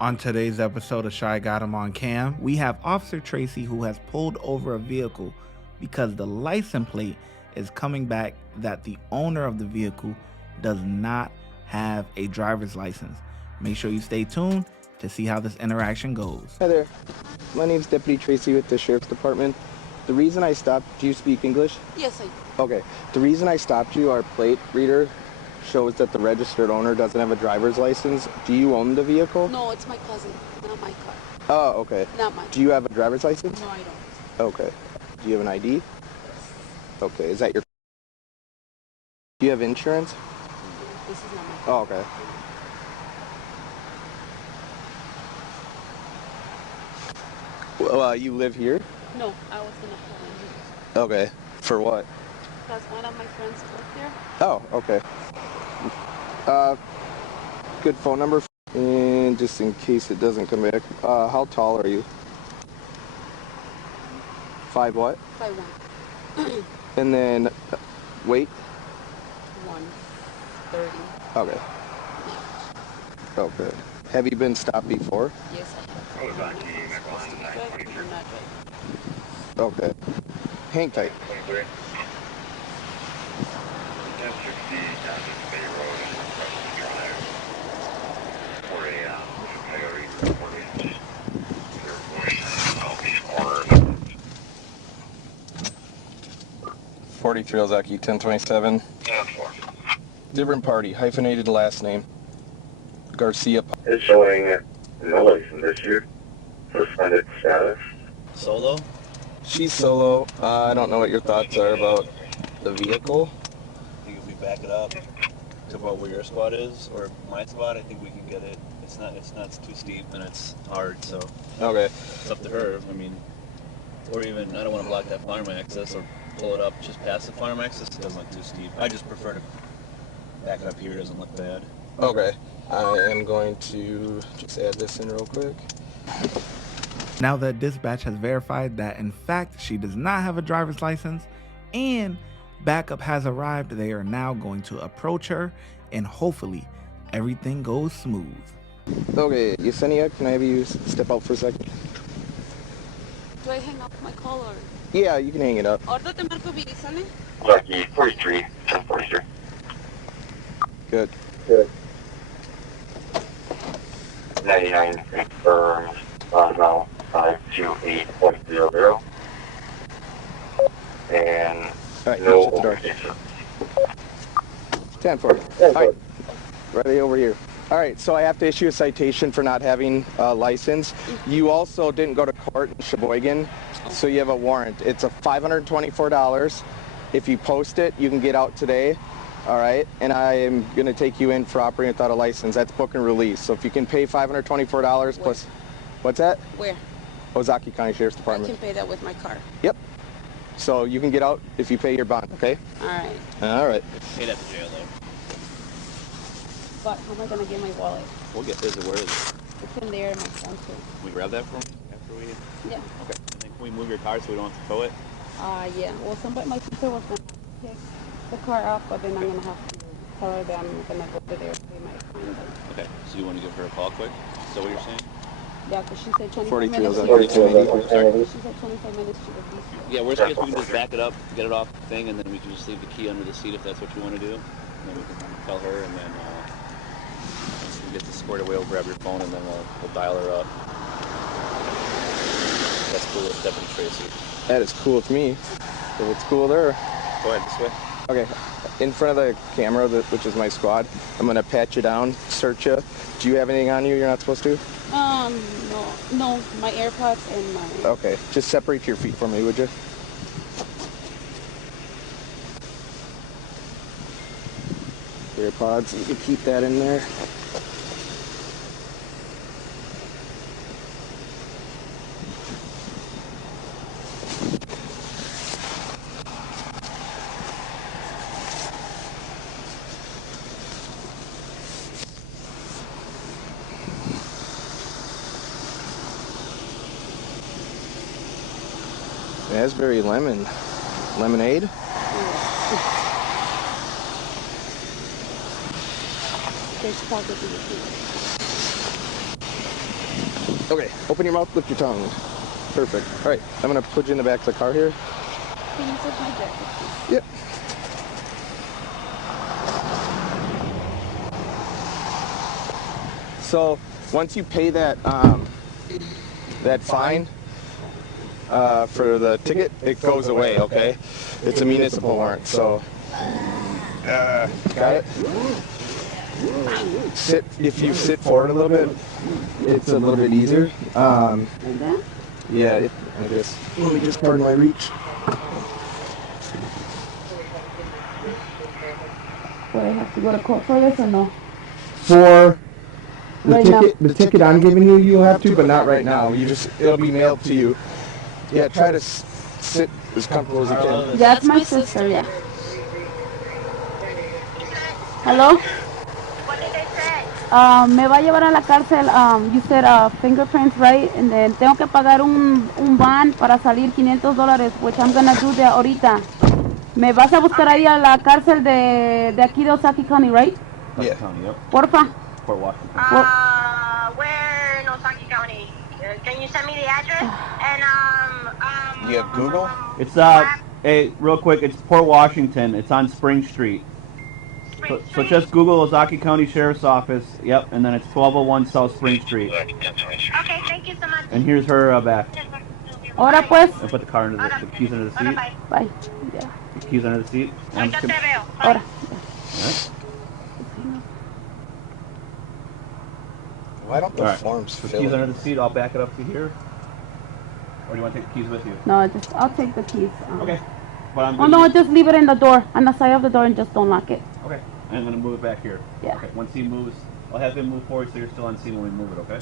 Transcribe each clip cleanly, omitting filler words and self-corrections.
On today's episode of ShyGotEm on Cam, we have Officer Tracy who has pulled over a vehicle because the license plate is coming back that the owner of the vehicle does not have a driver's license. Make sure you stay tuned to see how this interaction goes. Hi there, my name's Deputy Tracy with the Sheriff's Department. The reason I stopped, do you speak English? Yes, I do. Okay, the reason I stopped you, our plate reader shows that the registered owner doesn't have a driver's license. Do you own the vehicle? No, it's my cousin, not my car. Oh, okay. Not mine. Do you have a driver's license? No, I don't. Okay. Do you have an ID? Okay, is that your... Do you have insurance? This is not my car. Oh, okay. Well, you live here? No, I was gonna call him. Okay. For what? Because one of my friends worked there. Oh, okay. Good phone number, and just in case it doesn't come back. How tall are you? 5 what? 5'1". And then weight? 130. Okay. Okay. Have you been stopped before? Yes, I have. I'm supposed to be driving, but I'm not driving. Okay. Hang tight. '43 Ozaki 1027. Different party, hyphenated last name. Garcia. It's showing no license issue. Suspended status. Solo? She's solo. I don't know what your thoughts are about the vehicle. I think if we back it up to about where your spot is, or my spot, I think we can get it. It's not too steep and it's hard, so Okay. it's up to her. I mean, or even, I don't want to block that farm access or pull it up just past the farm access. It doesn't look too steep. I just prefer to back it up here. It doesn't look bad. Okay. I am going to just add this in real quick. Now that dispatch has verified that in fact she does not have a driver's license and backup has arrived, they are now going to approach her and hopefully everything goes smooth. Okay, Yesenia, can I have you step out for a second? Do I hang up my call or? Yeah, you can hang it up. Ahorita te marco Viri, ¿sale? Lucky 43, 1043. Good. Good. 99 confirmed, now 528.00. And Alright, no shut the door. overstation. 1040. Alright, ready over here. Alright, so I have to issue a citation for not having a license. You also didn't go to court in Sheboygan, so you have a warrant. It's a $524. If you post it, you can get out today. Alright, and I am going to take you in for operating without a license. That's book and release. So if you can pay $524 plus... What's that? Where? Ozaki County Sheriff's I Department. can pay that with my car. Yep. So you can get out if you pay your bond, okay? All right. Alright. Paid at the jail though. But how am I gonna get my wallet? We'll get this. Where is it? It's in there, my phone too. Can we grab that from after we? Yeah. Okay. And then can we move your car so we don't have to tow it? Yeah. Well, my sister was gonna pick the car up, but then I'm gonna have to tell her that I'm gonna go over there and pay my fine. Okay. So you want to give her a call quick? Is that what you're saying? Yeah, because she said 25 43 minutes. was She on said 25 minutes she would be here. Yeah, worst case we can just back it up, get it off the thing, and then we can just leave the key under the seat if that's what you want to do. And then we can tell her, and then once we get this squared away, we'll grab your phone, and then we'll dial her up. That's cool with Deputy Tracy. That is cool with me. If it's cool with her. Go ahead, this way. Okay, in front of the camera, which is my squad, I'm gonna pat you down, search you. Do you have anything on you you're not supposed to? No, my AirPods and my... Okay, just separate your feet for me, would you? AirPods, you can keep that in there. Raspberry lemon. Lemonade? There's pocket in the Okay, open your mouth, lift your tongue. Perfect. All right, I'm gonna put you in the back of the car here. Can you put my jacket, please? Yep. So once you pay that fine for the ticket, it goes away. Okay, it's a municipal warrant. So got it. Sit. If you sit forward a little bit, it's a little bit easier. Like that? Yeah. I guess. Let me just pardon my reach. Do I have to go to court for this or no? For the Right ticket, now. the ticket I'm giving you, you'll have to, but not right now. It'll be mailed to you. Yeah, try to sit as comfortable as you can. That's my sister, yeah. Hello? What did they say? Me va a llevar a la cárcel, you said fingerprints, right? And then tengo que pagar un ban para salir $500, which I'm gonna do that ahorita. Me vas a buscar ahí a la cárcel de aquí de Osaki County, right? Yeah. County, yep. Porfa. Fort Washington. Where in Osaki County? Can you send me the address? And You have Google? It's hey, real quick, it's Port Washington. It's on Spring Street. So just Google Ozaki County Sheriff's Office. Yep, and then it's 1201 South Spring Street. Okay, thank you so much. And here's her back. Ahora pues. I put the car under the keys under the seat. Bye. Bye. Yeah. The keys under the seat. And Ahorita te veo. Ahora. Alright. Why don't the Alright. forms The fill keys in? under the seat. I'll back it up to here. Or do you want to take the keys with you? No, I'll take the keys. Okay. But I'm Oh no, just leave it in the door, on the side of the door, and just don't lock it. Okay. And I'm gonna move it back here. Yeah. Okay. Once he moves, I'll have him move forward so you're still on scene when we move it. Okay.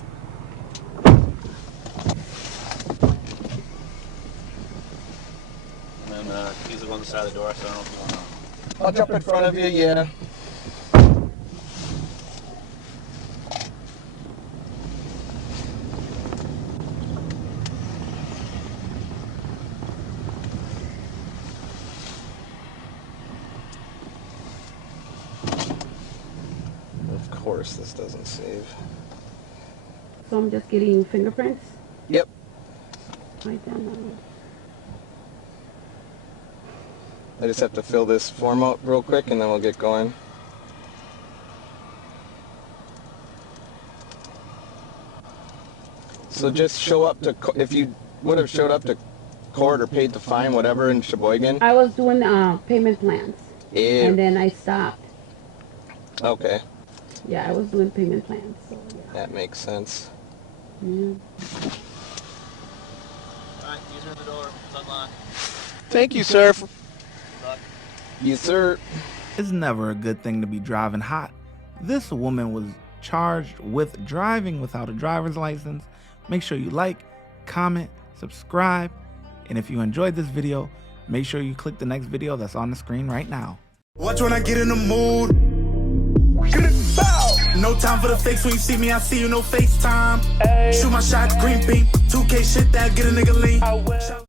And then keys are on the side of the door, so I don't know if you want to. I'll jump in front of you, yeah. Of course, this doesn't save. So I'm just getting fingerprints. Yep. Right down. I just have to fill this form out real quick and then we'll get going. So just show up to, if you would have showed up to court or paid the fine, whatever, in Sheboygan. I was doing payment plans, Yeah. and then I stopped. Okay, Yeah, I was doing payment plans. So yeah. that makes sense. Yeah. Alright, keys are in the door. It's unlocked. Thank you, sir. Good luck. Yes, sir. It's never a good thing to be driving hot. This woman was charged with driving without a driver's license. Make sure you like, comment, subscribe, and if you enjoyed this video, make sure you click the next video that's on the screen right now. Watch when I get in the mood. No time for the fakes. When you see me, I see you, no FaceTime. Shoot my shot, green beam. 2K shit that get a nigga lean.